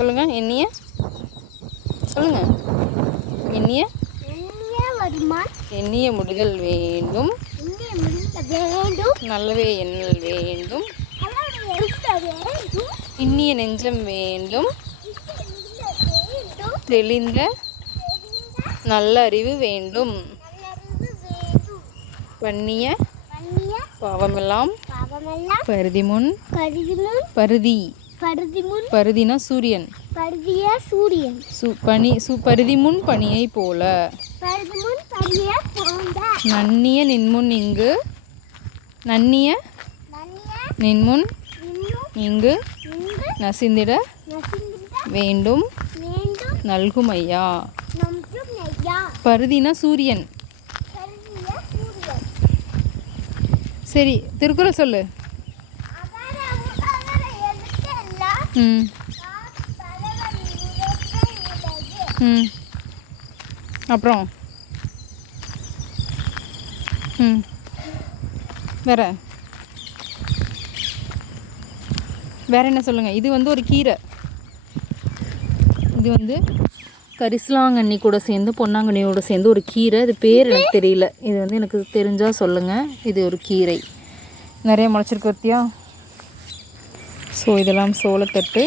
சொல்லுங்கள். எண்ணிய சொல்லுங்கள். எண்ணிய எண்ணிய முடிதல் வேண்டும். நல்லவே எண்ணல் வேண்டும். இன்னிய நெஞ்சம் வேண்டும். தெளிந்த நல்ல அறிவு வேண்டும். பண்ணிய பாவமெல்லாம் பருதிமுன் பருதினா சூரியன். பருதிமுன் பனியை போல நன்னிய நின்முன் இங்கு நசிந்திட வேண்டும் நல்கும் ஐயா. பருதினா சூரியன். சரி, திருக்குறள் சொல்லு. அப்புறம் வேற என்ன சொல்லுங்கள். இது வந்து ஒரு கீரை. இது வந்து கரிசலாங்கண்ணி கூட சேர்ந்து பொன்னாங்கண்ணியோடு சேர்ந்து ஒரு கீரை. இது பேர் எனக்கு தெரியல. இது வந்து எனக்கு தெரிஞ்சால் சொல்லுங்கள். இது ஒரு கீரை. நிறைய முளைச்சிருக்கு பத்தியா. ஸோ இதெல்லாம் சோளத்தட்டு.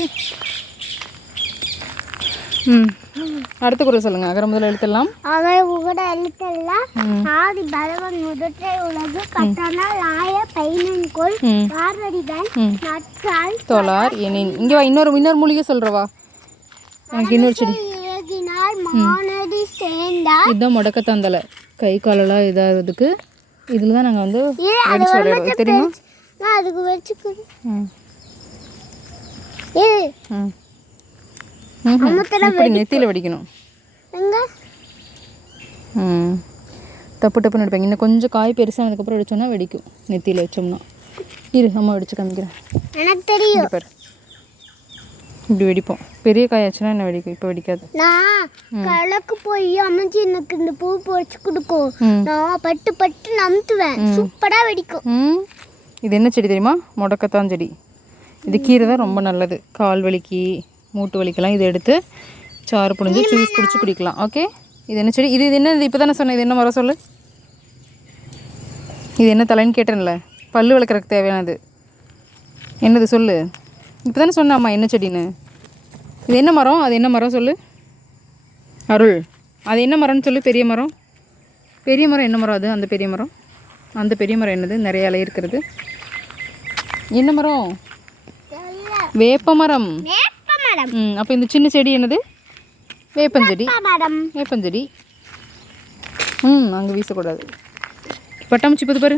அடுத்த குறள் சொல்லுங்கள். அகர முதல் எழுத்தெல்லாம் தோளார் எனின். இங்கே வா, இன்னொரு மூலிகை சொல்கிறவா. எனக்கு இன்னொரு செடி. இதுதான் முடக்கத்தாந்தலை. கை காலெல்லாம் இதாகிறதுக்கு இதில் தான் நாங்கள் வந்து வெடிச்சு விளையாடுவோம். தெரியுமா? இப்படி நெத்தியில் வெடிக்கணும். தப்பு டப்புன்னு எடுப்பாங்க. இன்னும் கொஞ்சம் காய் பெருசானதுக்கப்புறம் வெடிச்சோன்னா வெடிக்கும். நெத்தியில் வச்சோம்னா. இரு, அம்மா வெடிச்சு காமிக்கிறேன். எனக்கு தெரியும். பாரு, இப்படி வெடிப்போம். பெரிய காயாச்சுன்னா என்ன வெடிக்கும். இப்போ வெடிக்காது. நான் கலக்கு போய் அமைஞ்சு எனக்கு இந்த பூ பொறிச்சு கொடுக்கும். நான் பட்டு பட்டு நமுத்துவேன். சூப்பராக வெடிக்கும். இது என்ன செடி தெரியுமா? முடக்கத்தான் செடி. இது கீரை தான் ரொம்ப நல்லது. கால் வலிக்கு, மூட்டு வலிக்கெல்லாம் இதை எடுத்து சாறு புழிஞ்சு ஜூஸ் பிடிச்சி குடிக்கலாம். ஓகே. இது என்ன செடி? இது என்ன? இப்போ தானே சொன்னேன். இது என்ன மரம் சொல்லு. இது என்ன தலைன்னு கேட்டேன்ல. பல்லு விளக்குறதுக்கு தேவையானது என்னது சொல்லு. இப்போ தானே சொன்னாம்மா என்ன செடின்னு. இது என்ன மரம்? அது என்ன மரம் சொல்லு. அருள், அது என்ன மரம்னு சொல்லு. பெரிய மரம். பெரிய மரம் என்ன மரம் அது? அந்த பெரிய மரம். அந்த பெரிய மரம் என்னது? நிறைய இலை இருக்கிறது. என்ன மரம்? வேப்ப மரம். அப்போ இந்த சின்ன செடி என்னது? வேப்பஞ்செடி. வேப்பஞ்செடி. அங்கே வீசக்கூடாது. பட்டாம்பூச்சி பார்த்து பாரு.